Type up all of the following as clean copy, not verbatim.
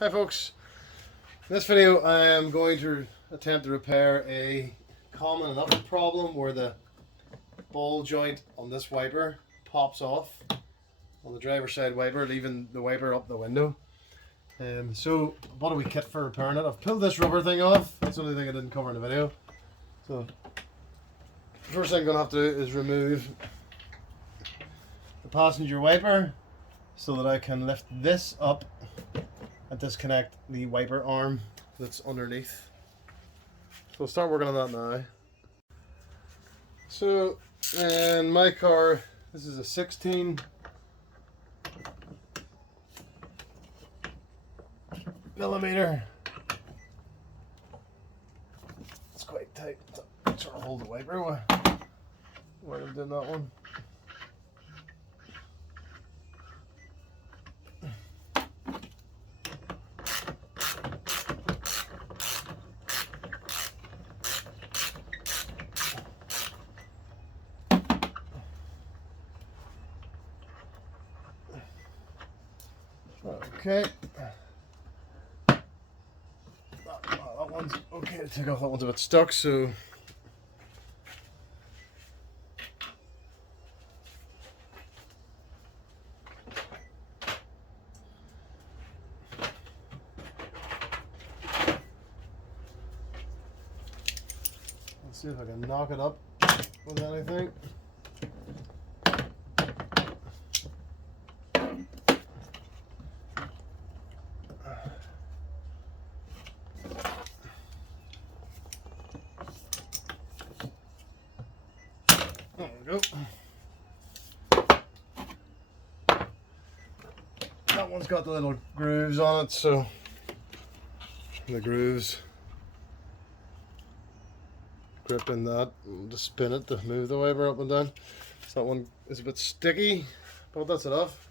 Hi folks, in this video I am going to attempt to repair a common enough problem where the ball joint on this wiper pops off on the driver's side wiper, leaving the wiper up the window. So what do we kit for repairing it? I've pulled this rubber thing off. That's the only thing I didn't cover in the video. So the first thing I'm going to have to do is remove the passenger wiper so that I can lift this up and disconnect the wiper arm that's underneath. So we'll start working on that now. So in my car, this is a 16 millimeter. It's quite tight. It's trying to hold the wiper while I'm doing that one. Okay. That one's okay to take off. That one's a bit stuck, so let's see if I can knock it up with anything. There we go. That one's got the little grooves on it, so the grooves grip in that. We'll just spin it to move the wiper up and down. So that one is a bit sticky, but that's enough.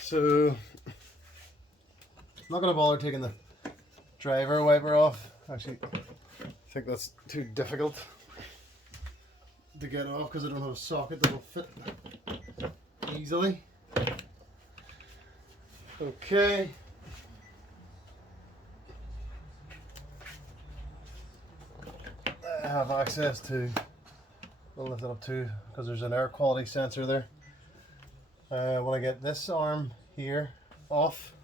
So I'm not going to bother taking the driver wiper off. Actually, I think that's too difficult to get off because I don't have a socket that will fit easily. Okay. I have access to, I'll lift it up too because there's an air quality sensor there. When I get this arm here off,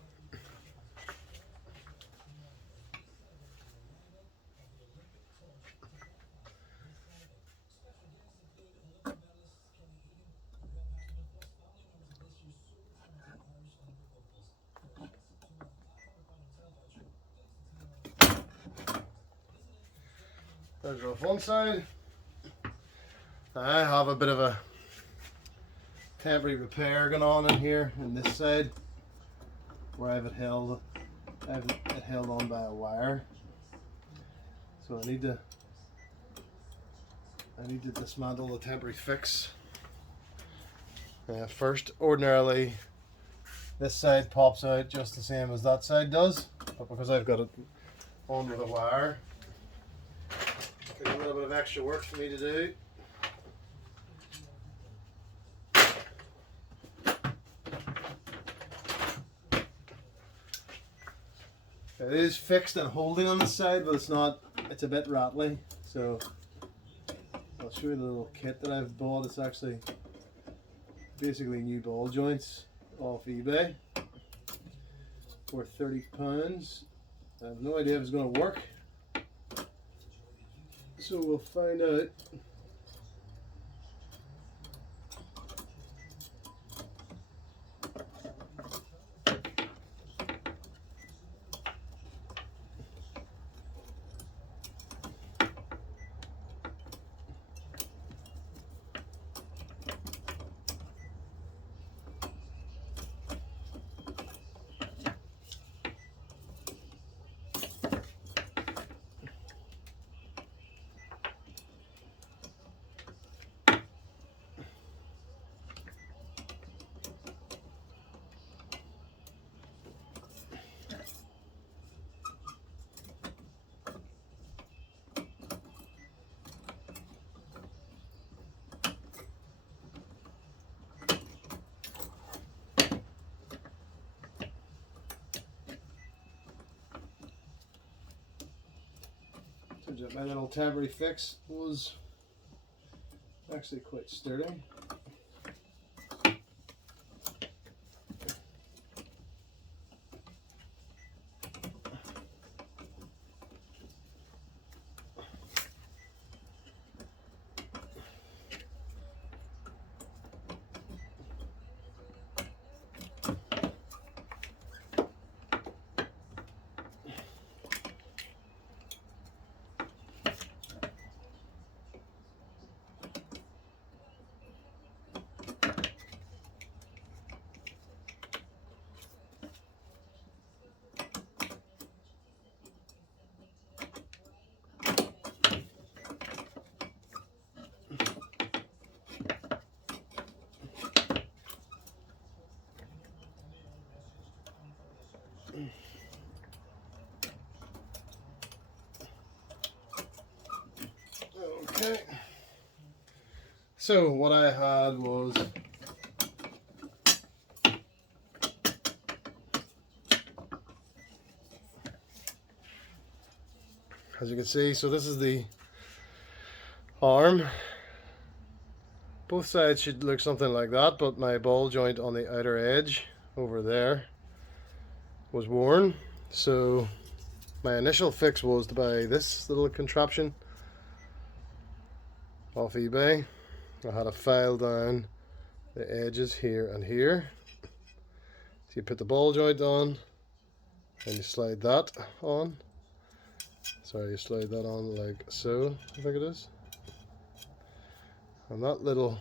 there's off one side. I have a bit of a temporary repair going on in here in this side where I have it held on by a wire. So I need to dismantle the temporary fix. First, ordinarily this side pops out just the same as that side does, but because I've got it on with a wire, there's a little bit of extra work for me to do. It is fixed and holding on the side, but it's a bit rattly. So I'll show you the little kit that I've bought. It's actually basically new ball joints off eBay for £30. I have no idea if it's going to work, so we'll find out. turns out my little temporary fix was actually quite sturdy. Okay, so what I had was as you can see, so this is the arm. Both sides should look something like that, but my ball joint on the outer edge over there was worn. So my initial fix was to buy this little contraption off eBay. I had a file down the edges here and here. So you put the ball joint on and you slide that on. Sorry, you slide that on like so, I think it is. And that little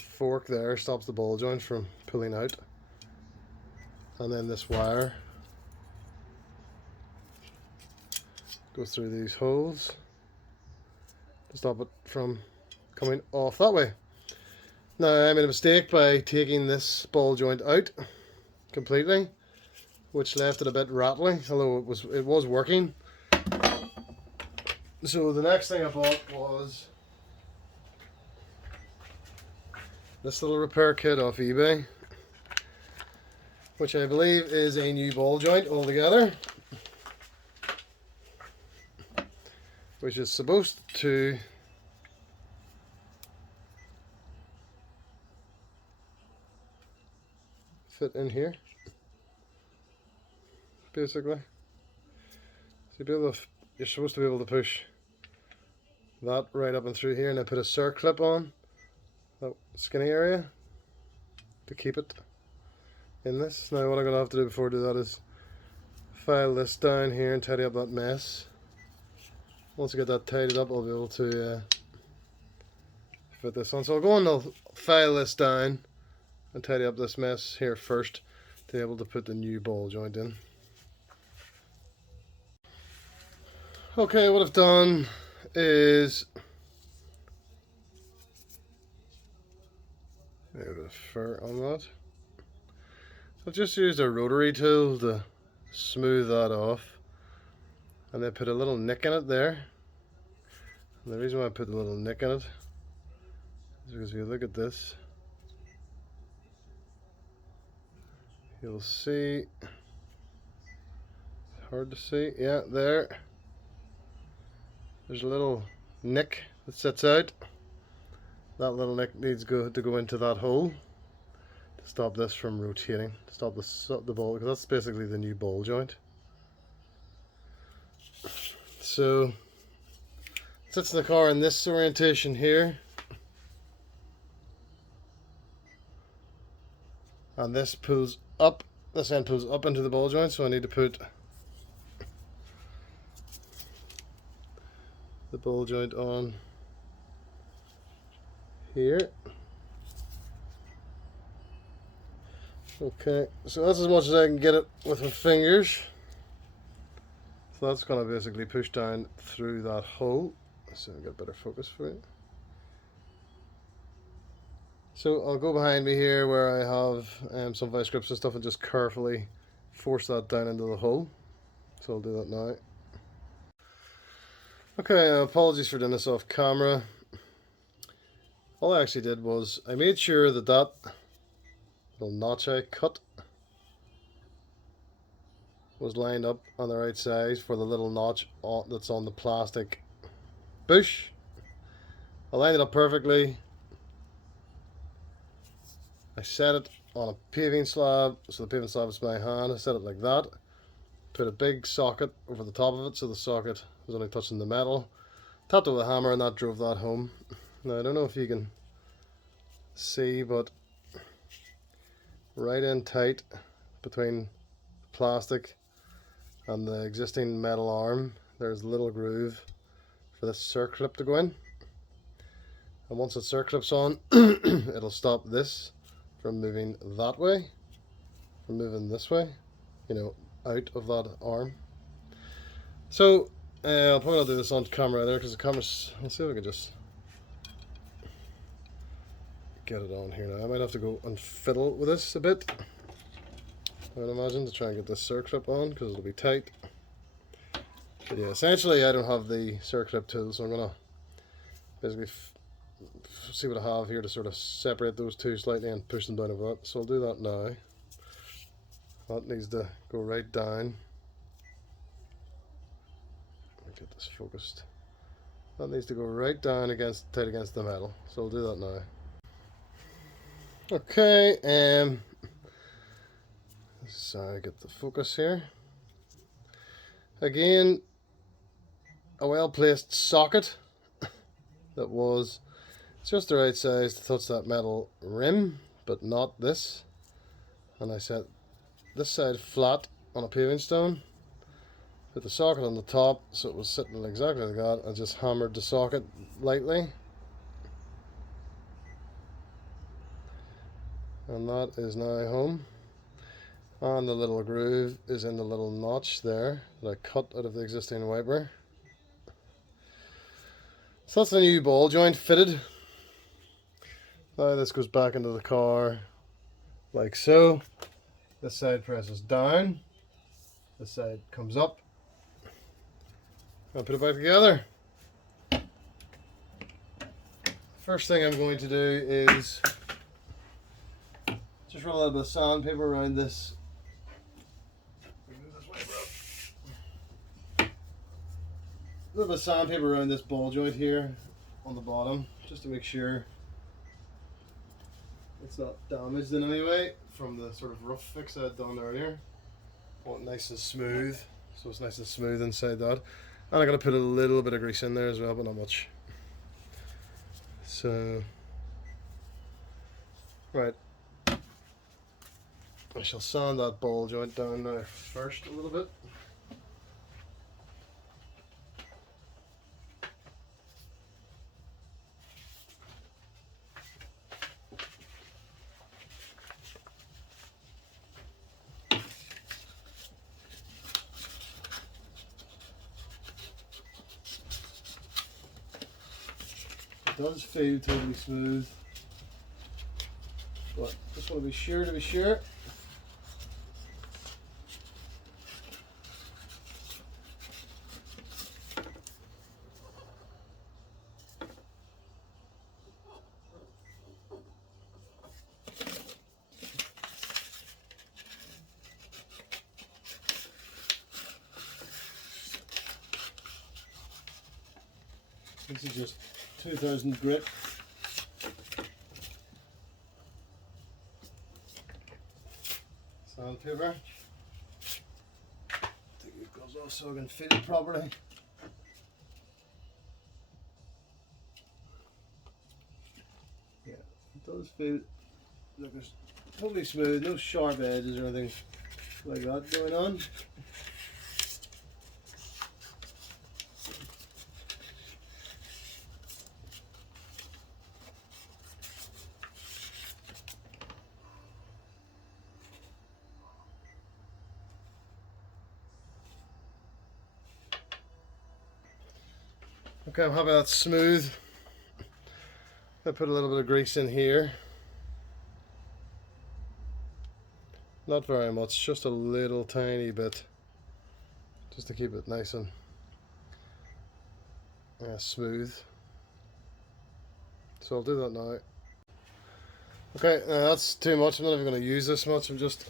fork there stops the ball joint from pulling out. And then this wire goes through these holes to stop it from coming off that way. Now I made a mistake by taking this ball joint out completely, which left it a bit rattly, although it was working. So the next thing I bought was this little repair kit off eBay, which I believe is a new ball joint altogether, which is supposed to fit in here, basically. So you're supposed to be able to push that right up and through here, and then put a circlip on that skinny area to keep it in this. Now what I'm going to have to do before I do that is file this down here and tidy up that mess. Once I get that tidied up, I'll be able to fit this on. So I'll go and I'll file this down and tidy up this mess here first to be able to put the new ball joint in. Okay, what I've done is a bit of fur on that. I've just used a rotary tool to smooth that off, and then put a little nick in it there. And the reason why I put the little nick in it is because if you look at this, you'll see, it's hard to see, yeah, there's a little nick that sits out. That little nick needs to go into that hole to stop this from rotating, to stop the ball, because that's basically the new ball joint. So it sits in the car in this orientation here, and this pulls up, this end pulls up into the ball joint, so I need to put the ball joint on here. Okay, so that's as much as I can get it with my fingers. So that's going to basically push down through that hole. So I'll get better focus for it. So I'll go behind me here where I have some vice grips and stuff and just carefully force that down into the hole. So I'll do that now. Okay, apologies for doing this off camera. All I actually did was I made sure that that little notch I cut was lined up on the right size for the little notch that's on the plastic bush. I lined it up perfectly. I set it on a paving slab, so the paving slab is by hand. I set it like that. Put a big socket over the top of it so the socket was only touching the metal. Tapped it with a hammer and that drove that home. Now I don't know if you can see, but right in tight between plastic and the existing metal arm, there's a little groove for this circlip to go in. And once the circlip's on, it'll stop this from moving that way, from moving this way, you know, out of that arm. So I'll probably not do this on camera there because the camera's, let's see if I can just get it on here now. I might have to go and fiddle with this a bit, I would imagine, to try and get this circlip on because it'll be tight. But yeah, essentially I don't have the circlip tool, so I'm gonna basically see what I have here to sort of separate those two slightly and push them down over that. So I'll do that now. That needs to go right down. Get this focused. That needs to go right down tight against the metal. So I'll do that now. Okay, sorry, get the focus here. Again, a well placed socket that was just the right size to touch that metal rim, but not this. And I set this side flat on a paving stone. Put the socket on the top so it was sitting exactly like that. I just hammered the socket lightly. And that is now home. And the little groove is in the little notch there that I cut out of the existing wiper. So that's the new ball joint fitted. Now this goes back into the car like so. This side presses down. This side comes up. I'll put it back together. First thing I'm going to do is just run a little bit of sandpaper around this. A little bit of sandpaper around this ball joint here on the bottom, just to make sure it's not damaged in any way from the sort of rough fix I had done earlier. I want it nice and smooth, so it's nice and smooth inside that. And I'm going to put a little bit of grease in there as well, but not much. So, right. I shall sand that ball joint down now first a little bit. It does feel totally smooth, but just want to be sure to be sure. This is just 2000 grit. Sandpaper. Take your gloves off so I can fit it properly. Yeah, it does feel like it's totally smooth, no sharp edges or anything like that going on. Okay, I'm happy that's smooth. I put a little bit of grease in here. Not very much, just a little tiny bit. Just to keep it nice and smooth. So I'll do that now. Okay, that's too much. I'm not even going to use this much. I'm just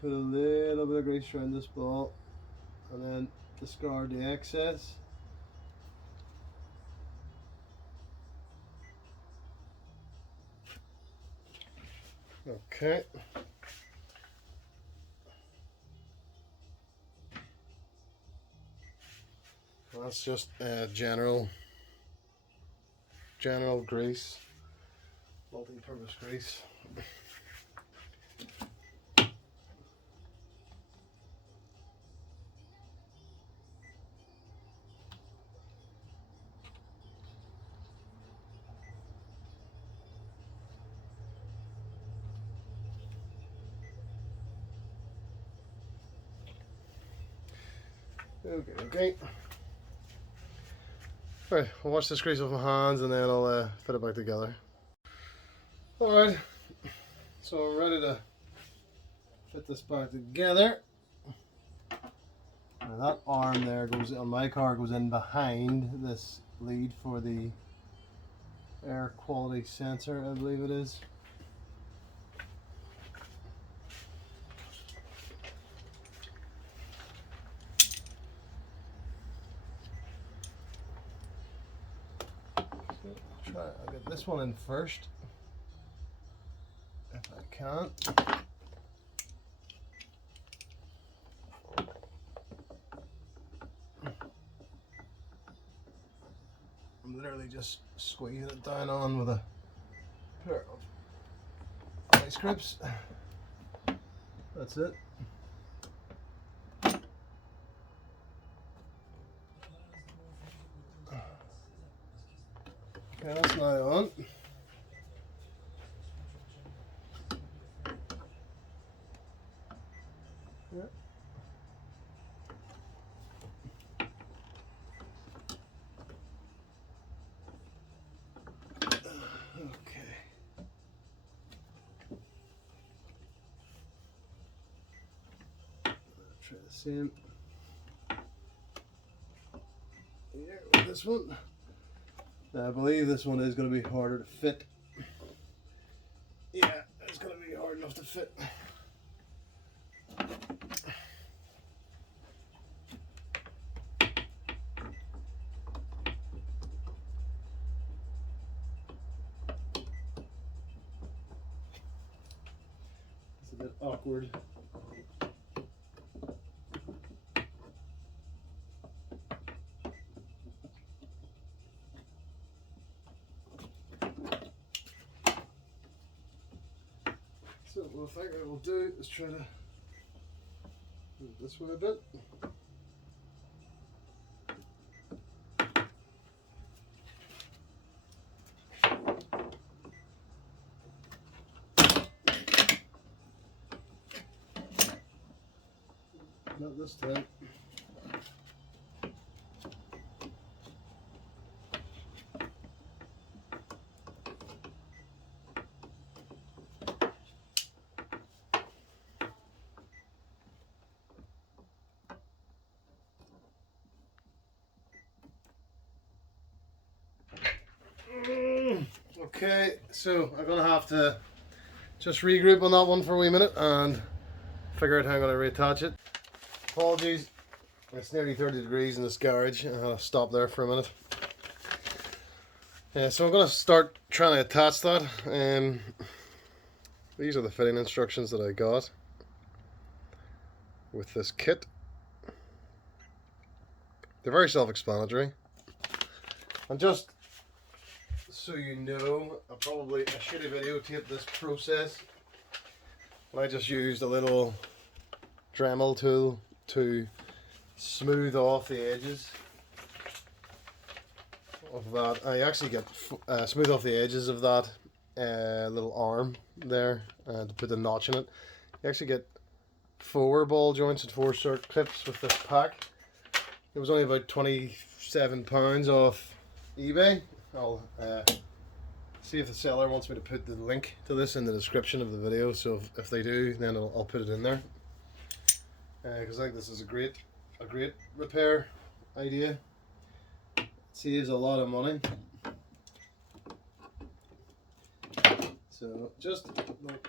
Put a little bit of grease around this ball and then discard the excess. Okay. That's just general grease, multi-purpose grease. Okay. Right, I'll wash this grease off my hands and then I'll fit it back together. Alright, so I'm ready to fit this back together. Now that arm there goes on my car, goes in behind this lead for the air quality sensor, I believe it is. I'll get this one in first, if I can. I'm literally just squeezing it down on with a pair of ice grips. That's it. Okay, that's now on. Yeah. Okay. Try the same here with this one. Now, I believe this one is going to be harder to fit. Yeah, it's going to be hard enough to fit. It's a bit awkward. So what I think I will do is try to move this way a bit. Not this time. Okay, so I'm gonna have to just regroup on that one for a wee minute and figure out how I'm gonna reattach it. Apologies, it's nearly 30 degrees in this garage. I'll stop there for a minute. Yeah, so I'm gonna start trying to attach that. These are the fitting instructions that I got with this kit. They're very self-explanatory. And just so you know, I should have videotaped this process. I just used a little Dremel tool to smooth off the edges of that. I actually get smooth off the edges of that little arm there to put the notch in it. You actually get 4 ball joints and 4 circuit clips with this pack. It was only about £27 off eBay. I'll see if the seller wants me to put the link to this in the description of the video, so if they do, then I'll put it in there, because I think this is a great repair idea. It saves a lot of money. So just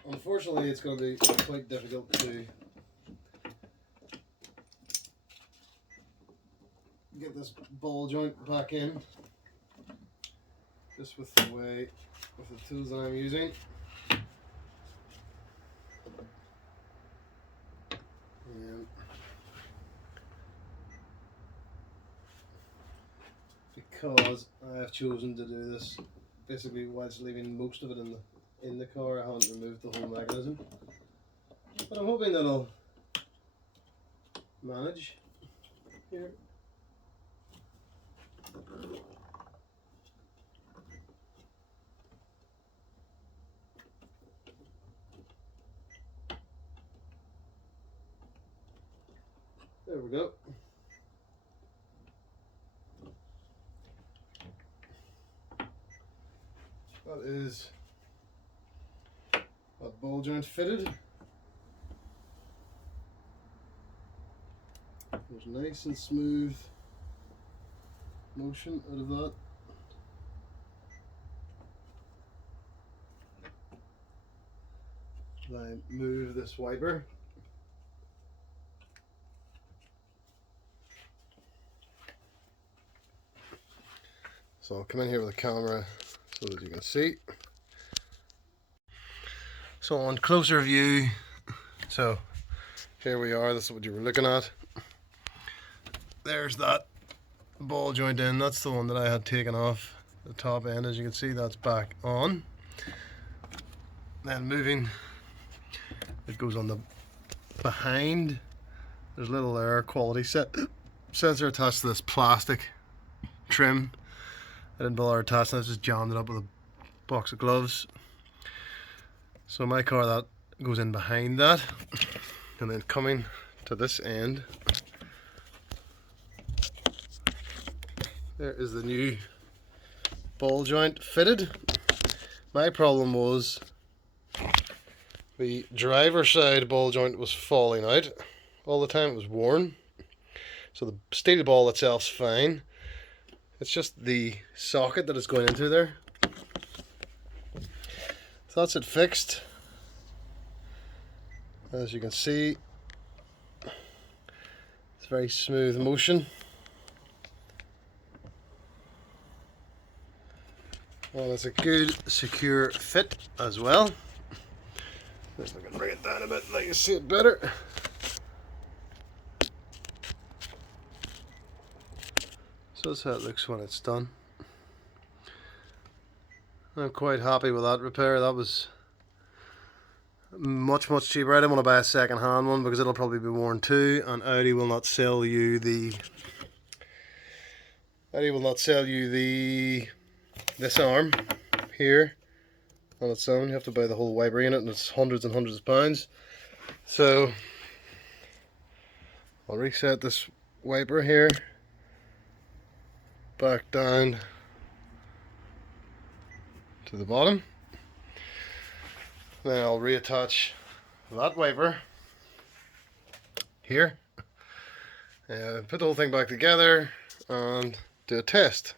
unfortunately it's going to be quite difficult to ball joint back in, just with the tools that I'm using. And because I have chosen to do this basically whilst leaving most of it in the car, I haven't removed the whole mechanism, but I'm hoping that'll manage here. There we go. That is that ball joint fitted. There's nice and smooth motion out of that. I move this wiper. So I'll come in here with the camera so that you can see. So on closer view, so here we are, this is what you were looking at. There's that ball joint in, that's the one that I had taken off the top end. As you can see, that's back on. Then moving, it goes on the behind. There's a little air quality sensor attached to this plastic trim. I didn't bother attaching it, I just jammed it up with a box of gloves. So my car, that goes in behind that, and then coming to this end, there is the new ball joint fitted. My problem was the driver side ball joint was falling out all the time. It was worn. So the steel ball itself's fine. It's just the socket that it's going into there. So that's it fixed. As you can see, it's very smooth motion. Well, it's a good secure fit as well. If I can bring it down a bit, let you see it better. So that's how it looks when it's done. I'm quite happy with that repair. That was much cheaper. I didn't want to buy a second hand one because it'll probably be worn too, and Audi will not sell you the this arm here on its own. You have to buy the whole wiper unit, and it's hundreds and hundreds of pounds. So I'll reset this wiper here back down to the bottom. Then I'll reattach that wiper here, and put the whole thing back together and do a test.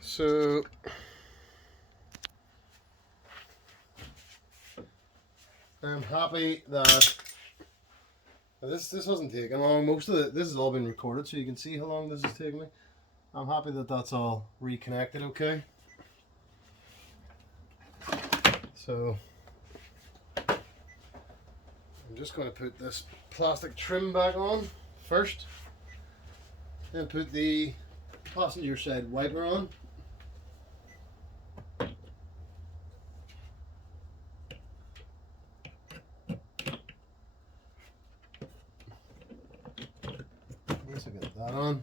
So I'm happy that this hasn't taken long. Most of this has all been recorded, so you can see how long this has taken me. I'm happy that that's all reconnected okay. So I'm just going to put this plastic trim back on first, then put the passenger side wiper on. Let's get that on.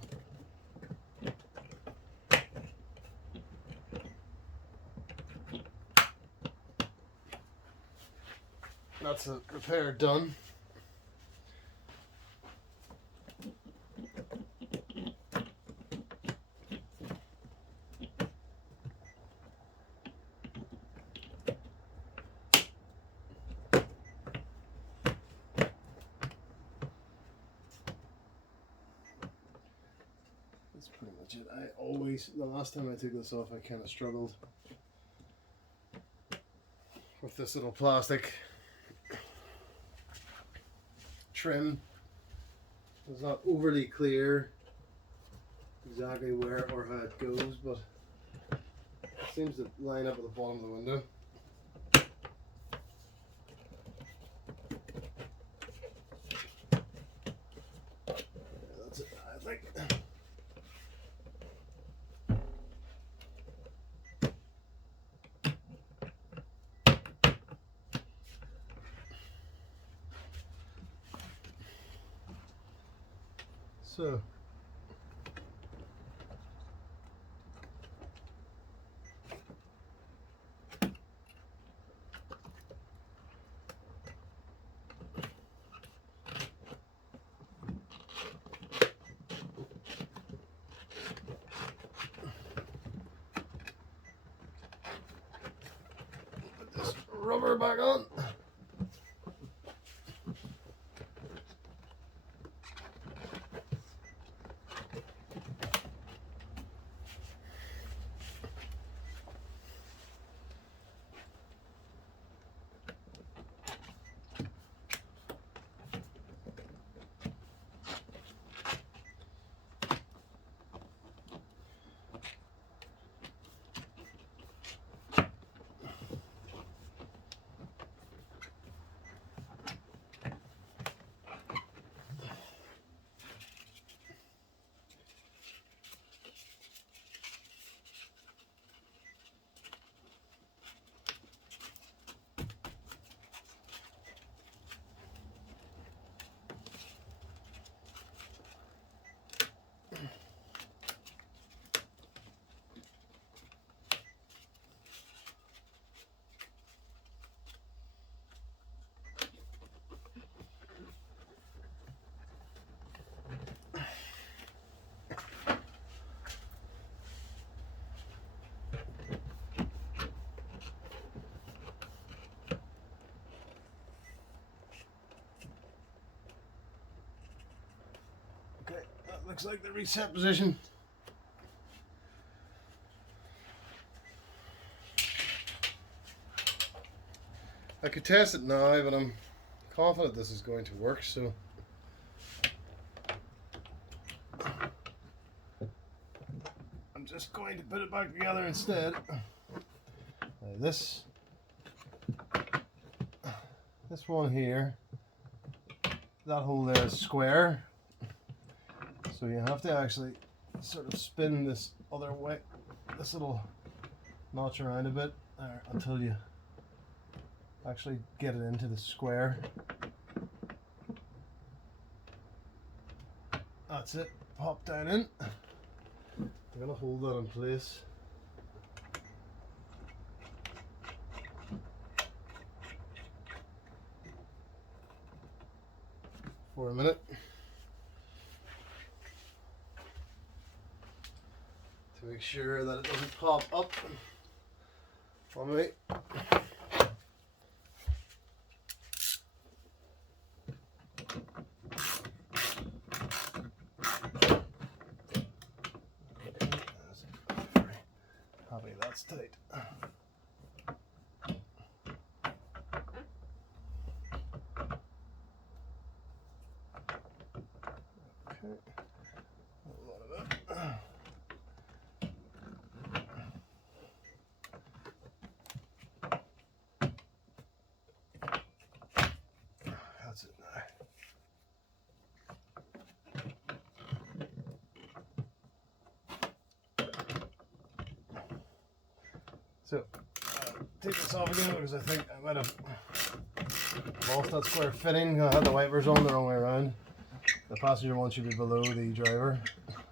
That's the repair done. That's pretty much it. The last time I took this off, I kind of struggled with this little plastic trim. It's not overly clear exactly where or how it goes, but it seems to line up at the bottom of the window. Yeah, that's it, I think. So put this rubber back on. Okay, that looks like the reset position. I could test it now, but I'm confident this is going to work, so I'm just going to put it back together instead. This one here, that hole there is square, so you have to actually sort of spin this other way, this little notch around a bit there until you actually get it into the square. That's it, pop down in. I'm going to hold that in place. For a minute to make sure that it doesn't pop up on me. Happy that's tight. Okay. A lot of that. That's it now. So, take this off again because I think I might have lost that square fitting. I had the wipers on the wrong way around. The passenger one should be below the driver.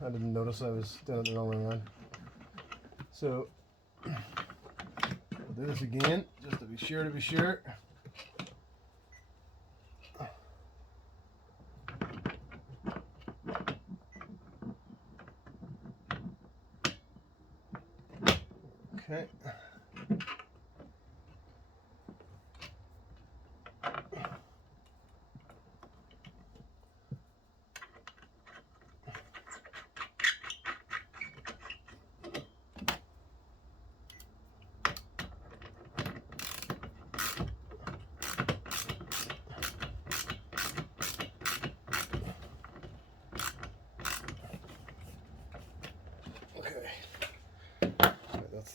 I didn't notice I was doing it the wrong way around. So, we'll do this again just to be sure. Okay.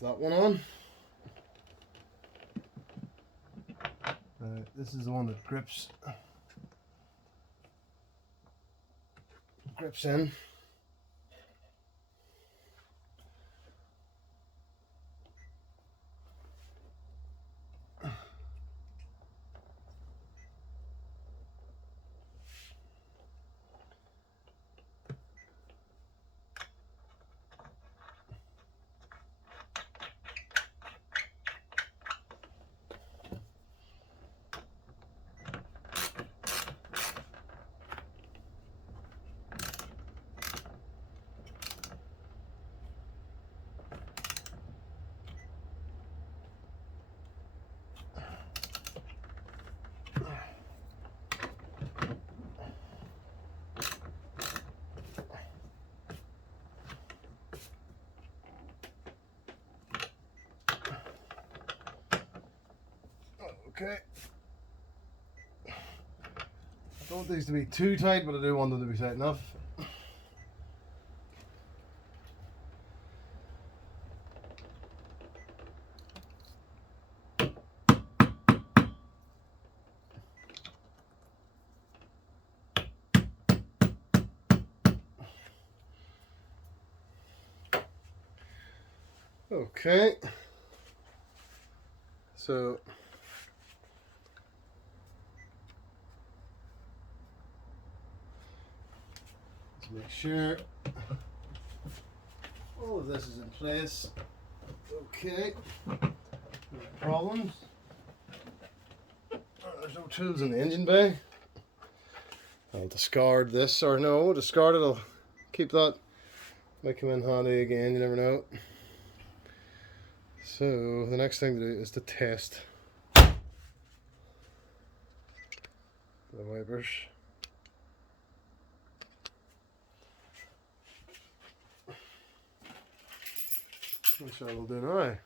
that one on. This is the one that grips in. Okay. I don't want these to be too tight, but I do want them to be tight enough. Okay. So let's make sure all of this is in place. Okay. No problems. There's no tools in the engine bay. I'll discard this, or no, discard it. I'll keep that. Might come in handy again, you never know. So the next thing to do is to test the wipers. Which I will do now.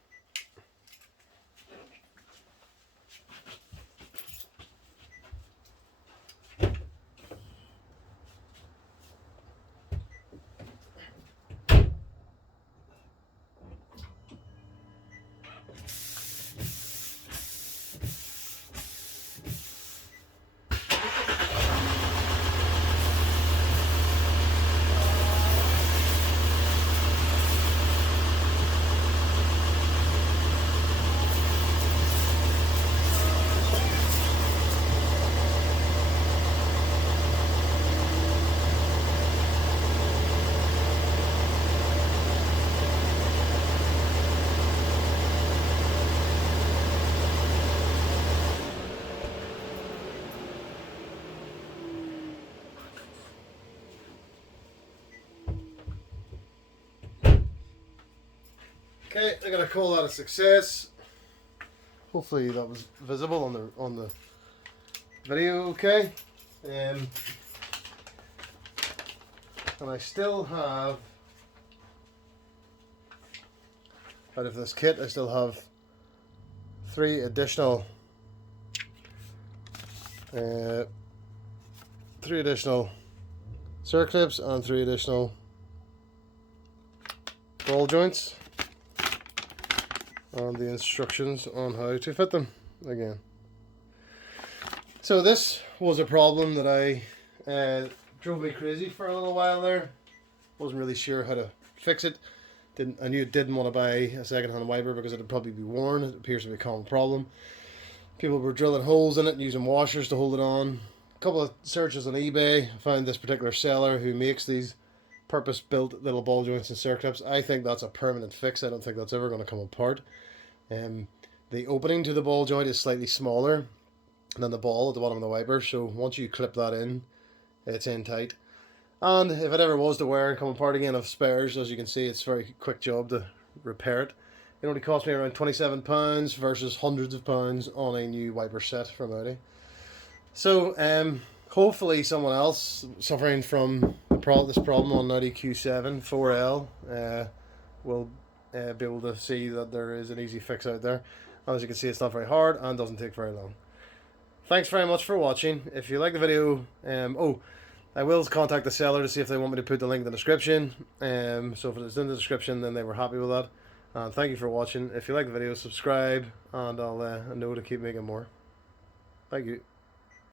Okay, I'm gonna call that a success. Hopefully that was visible on the video. Okay, and I still have, out of this kit, I still have 3 additional circlips and 3 additional ball joints, and the instructions on how to fit them again. So this was a problem that I drove me crazy for a little while there. Wasn't really sure how to fix it. I knew I didn't want to buy a second-hand wiper because it would probably be worn. It appears to be a common problem. People were drilling holes in it and using washers to hold it on. A couple of searches on eBay, I found this particular seller who makes these purpose-built little ball joints and circlips. I think that's a permanent fix. I don't think that's ever going to come apart. The opening to the ball joint is slightly smaller than the ball at the bottom of the wiper, so once you clip that in, it's in tight. And if it ever was to wear and come apart again of spares, as you can see, it's a very quick job to repair it. It only cost me around £27 versus hundreds of pounds on a new wiper set from Audi. So hopefully someone else suffering from this problem on Audi Q7 4L will be able to see that there is an easy fix out there. As you can see, it's not very hard and doesn't take very long. Thanks very much for watching. If you like the video, I will contact the seller to see if they want me to put the link in the description. So if it's in the description, then they were happy with that. Thank you for watching. If you like the video, subscribe, and I'll know to keep making more. Thank you.